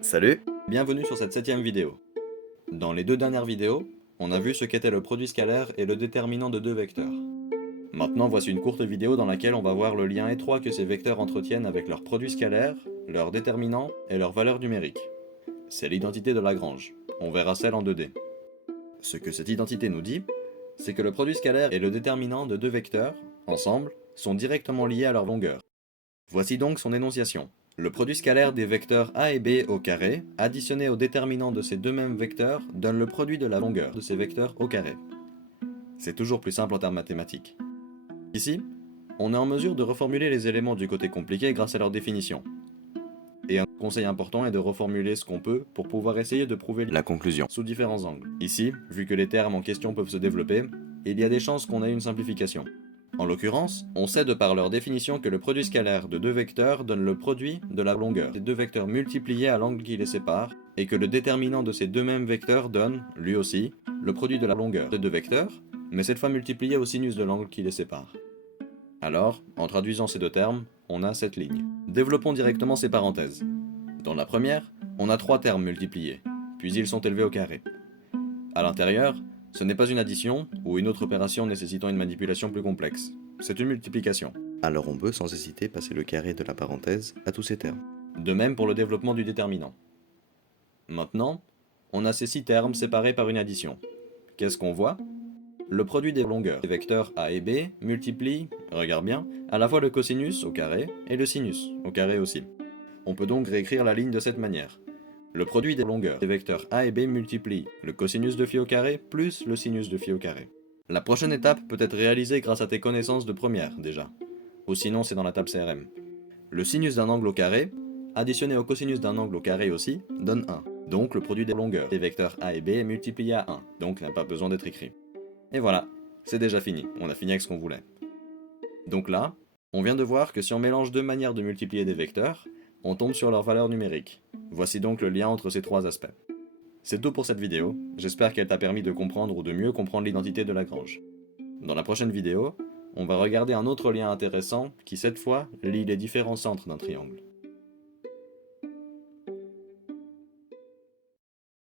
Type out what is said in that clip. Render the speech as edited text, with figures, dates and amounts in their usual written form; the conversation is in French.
Salut, bienvenue sur cette 7ème vidéo. Dans les deux dernières vidéos, on a vu ce qu'était le produit scalaire et le déterminant de deux vecteurs. Maintenant, voici une courte vidéo dans laquelle on va voir le lien étroit que ces vecteurs entretiennent avec leur produit scalaire, leur déterminant et leur valeur numérique. C'est l'identité de Lagrange. On verra celle en 2D. Ce que cette identité nous dit, c'est que le produit scalaire et le déterminant de deux vecteurs, ensemble, sont directement liés à leur longueur. Voici donc son énonciation. Le produit scalaire des vecteurs a et b au carré, additionné au déterminant de ces deux mêmes vecteurs, donne le produit de la longueur de ces vecteurs au carré. C'est toujours plus simple en termes mathématiques. Ici, on est en mesure de reformuler les éléments du côté compliqué grâce à leur définition. Et un conseil important est de reformuler ce qu'on peut pour pouvoir essayer de prouver la conclusion sous différents angles. Ici, vu que les termes en question peuvent se développer, il y a des chances qu'on ait une simplification. En l'occurrence, on sait de par leur définition que le produit scalaire de deux vecteurs donne le produit de la longueur des deux vecteurs multipliés à l'angle qui les sépare, et que le déterminant de ces deux mêmes vecteurs donne, lui aussi, le produit de la longueur des deux vecteurs, mais cette fois multiplié au sinus de l'angle qui les sépare. Alors, en traduisant ces deux termes, on a cette ligne. Développons directement ces parenthèses. Dans la première, on a trois termes multipliés, puis ils sont élevés au carré. À l'intérieur, ce n'est pas une addition ou une autre opération nécessitant une manipulation plus complexe. C'est une multiplication. Alors on peut sans hésiter passer le carré de la parenthèse à tous ces termes. De même pour le développement du déterminant. Maintenant, on a ces six termes séparés par une addition. Qu'est-ce qu'on voit? Le produit des longueurs des vecteurs a et b multiplie, regarde bien, à la fois le cosinus au carré et le sinus au carré aussi. On peut donc réécrire la ligne de cette manière. Le produit des longueurs des vecteurs a et b multiplie le cosinus de phi au carré plus le sinus de phi au carré. La prochaine étape peut être réalisée grâce à tes connaissances de première déjà, ou sinon c'est dans la table CRM. Le sinus d'un angle au carré, additionné au cosinus d'un angle au carré aussi, donne 1. Donc le produit des longueurs des vecteurs a et b est multiplié à 1, donc n'a pas besoin d'être écrit. Et voilà, c'est déjà fini, on a fini avec ce qu'on voulait. Donc là, on vient de voir que si on mélange deux manières de multiplier des vecteurs, on tombe sur leur valeur numérique. Voici donc le lien entre ces trois aspects. C'est tout pour cette vidéo, j'espère qu'elle t'a permis de comprendre ou de mieux comprendre l'identité de Lagrange. Dans la prochaine vidéo, on va regarder un autre lien intéressant qui cette fois lie les différents centres d'un triangle.